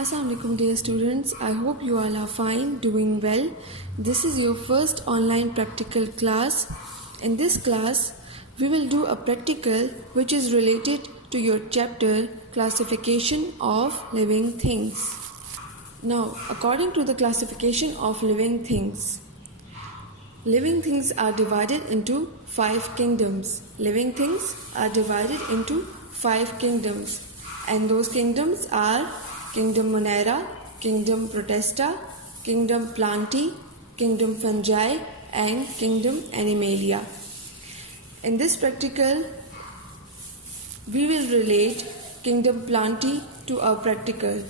Assalamualaikum dear students, I hope you all are fine, doing well. This is your first online practical class. In this class, we will do a practical which is related to your chapter Classification of Living Things. Now, according to the classification of living things are divided into 5 kingdoms. Living things are divided into 5 kingdoms, and those kingdoms are Kingdom Monera, Kingdom Protista, Kingdom Plantae, Kingdom Fungi, and Kingdom Animalia. In this practical, we will relate Kingdom Plantae to our practical.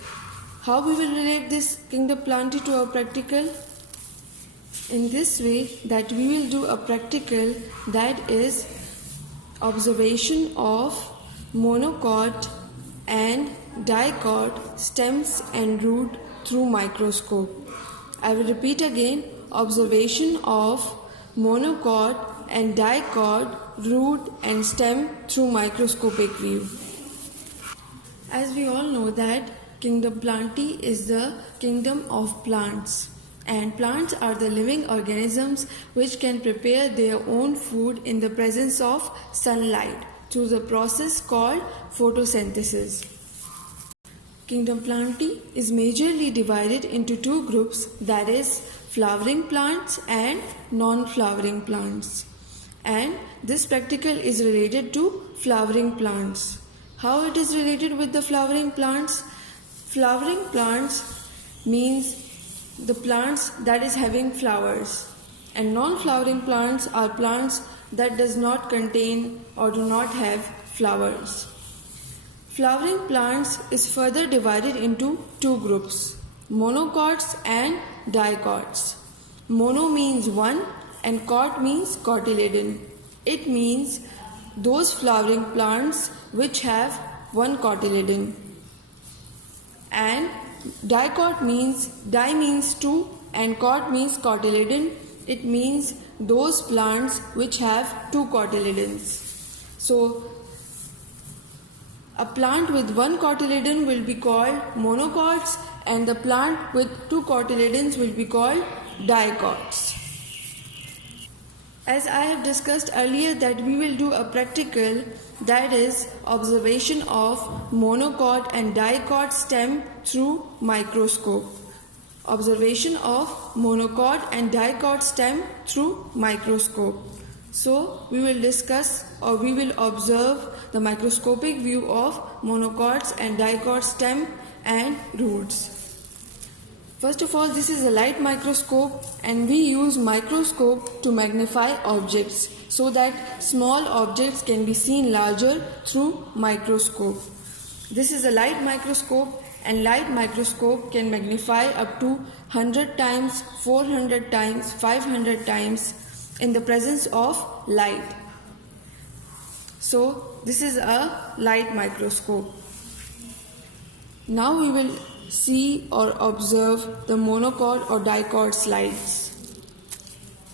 How we will relate this Kingdom Plantae to our practical? In this way, that we will do a practical that is observation of monocot and dicot stems and root through microscope. I will repeat again, observation of monocot and dicot root and stem through microscopic view. As we all know that Kingdom Plantae is the kingdom of plants, and plants are the living organisms which can prepare their own food in the presence of sunlight through the process called photosynthesis. Kingdom Plantae is majorly divided into 2 groups, that is flowering plants and non-flowering plants. And this practical is related to flowering plants. How it is related with the flowering plants? Flowering plants means the plants that is having flowers, and non-flowering plants are plants that does not contain or do not have flowers. Flowering plants is further divided into 2 groups, monocots and dicots. Mono means one and cot means cotyledon. It means those flowering plants which have one cotyledon. And dicot means, di means 2 and cot means cotyledon. It means those plants which have 2 cotyledons. So, a plant with one cotyledon will be called monocots, and the plant with 2 cotyledons will be called dicots. As I have discussed earlier that we will do a practical that is observation of monocot and dicot stem through microscope. Observation of monocot and dicot stem through microscope. So we will discuss or we will observe the microscopic view of monocots and dicot stem and roots. First of all, this is a light microscope, and we use microscope to magnify objects so that small objects can be seen larger through microscope. This is a light microscope, and light microscope can magnify up to 100 times, 400 times, 500 times in the presence of light. So this is a light microscope. Now we will see or observe the monocot or dicot slides.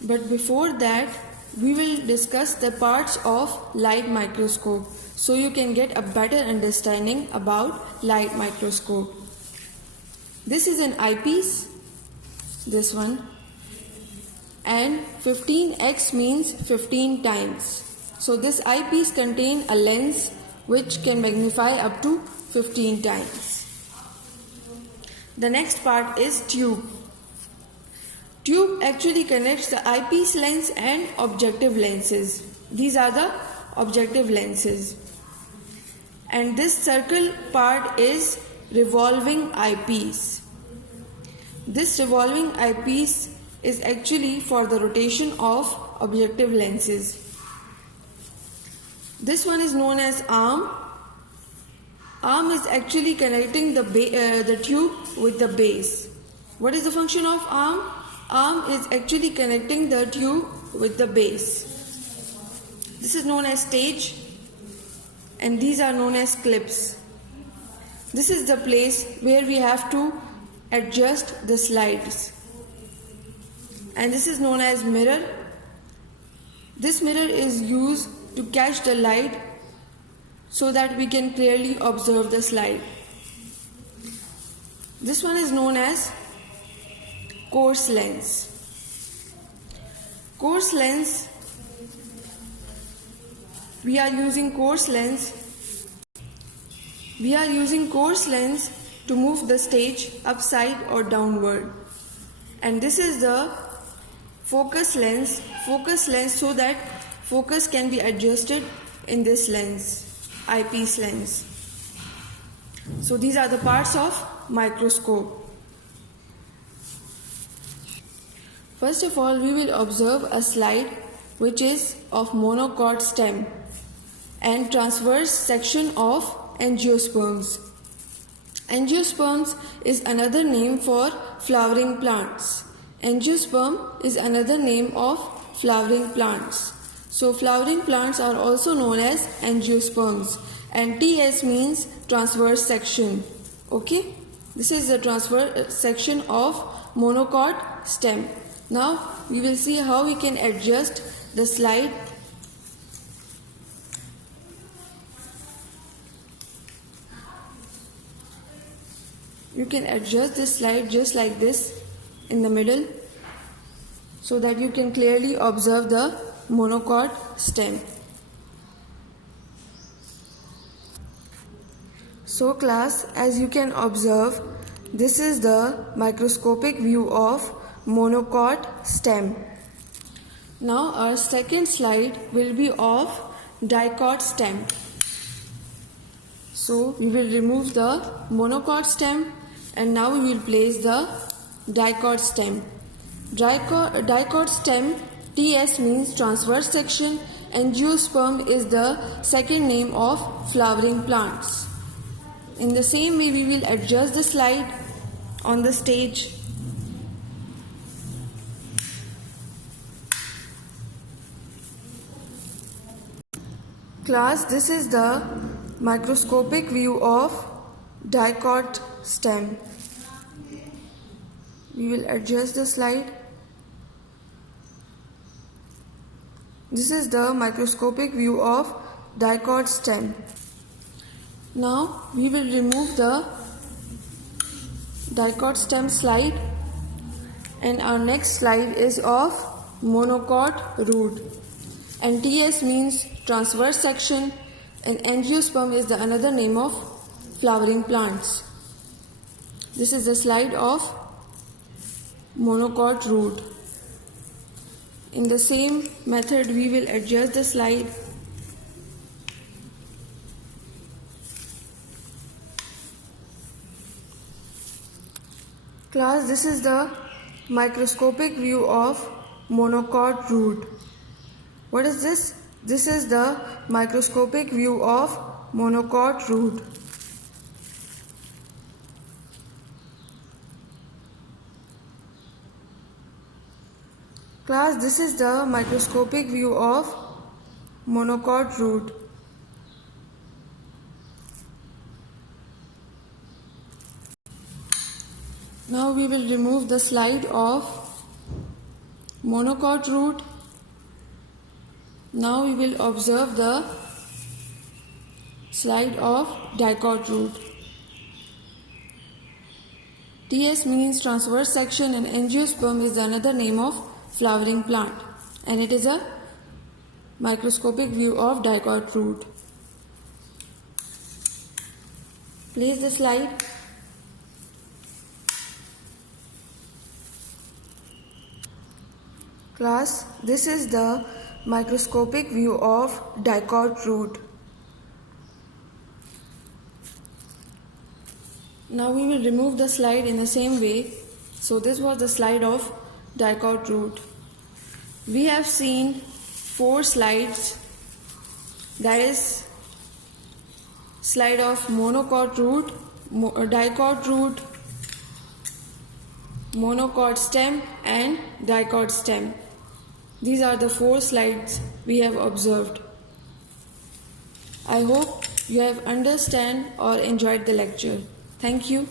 But before that, we will discuss the parts of light microscope so you can get a better understanding about light microscope. This is an eyepiece, this one, and 15x means 15 times. So this eyepiece contains a lens which can magnify up to 15 times. The next part is tube. Tube actually connects the eyepiece lens and objective lenses. These are the objective lenses. And this circle part is revolving eyepiece. This revolving eyepiece is actually for the rotation of objective lenses. This one is known as arm. Arm is actually connecting the tube with the base. What is the function of arm? Arm is actually connecting the tube with the base. This is known as stage, and these are known as clips. This is the place where we have to adjust the slides. And this is known as mirror. This mirror is used to catch the light so that we can clearly observe the slide. This one is known as coarse lens. Coarse lens, we are using coarse lens to move the stage upside or downward. And this is the focus lens so that focus can be adjusted in this lens, eyepiece lens. So these are the parts of microscope. First of all, we will observe a slide which is of monocot stem and transverse section of angiosperms. Angiosperms is another name for flowering plants. Angiosperm is another name of flowering plants. So flowering plants are also known as angiosperms, and TS means transverse section. Okay, this is the transverse section of monocot stem. Now we will see how we can adjust the slide. You can adjust this slide just like this in the middle so that you can clearly observe the monocot stem. So class, as you can observe, this is the microscopic view of monocot stem. Now our second slide will be of dicot stem. So we will remove the monocot stem and now we will place the dicot stem. Dicot stem, TS means transverse section. Angiosperm is the second name of flowering plants. In the same way, we will adjust the slide on the stage. Class, this is the microscopic view of dicot stem. We will adjust the slide. This is the microscopic view of dicot stem. Now we will remove the dicot stem slide, and our next slide is of monocot root. And TS means transverse section, and angiosperm is the another name of flowering plants. This is the slide of monocot root. In the same method, we will adjust the slide. Class, this is the microscopic view of monocot root. What is this? This is the microscopic view of monocot root. Class, this is the microscopic view of monocot root. Now we will remove the slide of monocot root. Now we will observe the slide of dicot root. TS means transverse section, and angiosperm is another name of flowering plant, and it is a microscopic view of dicot root. Place the slide. Class, this is the microscopic view of dicot root. Now we will remove the slide in the same way. So this was the slide of dicot root. We have seen 4 slides, that is slide of monocot root, dicot root, monocot stem and dicot stem. These are the 4 slides we have observed. I hope you have understand or enjoyed the lecture. Thank you.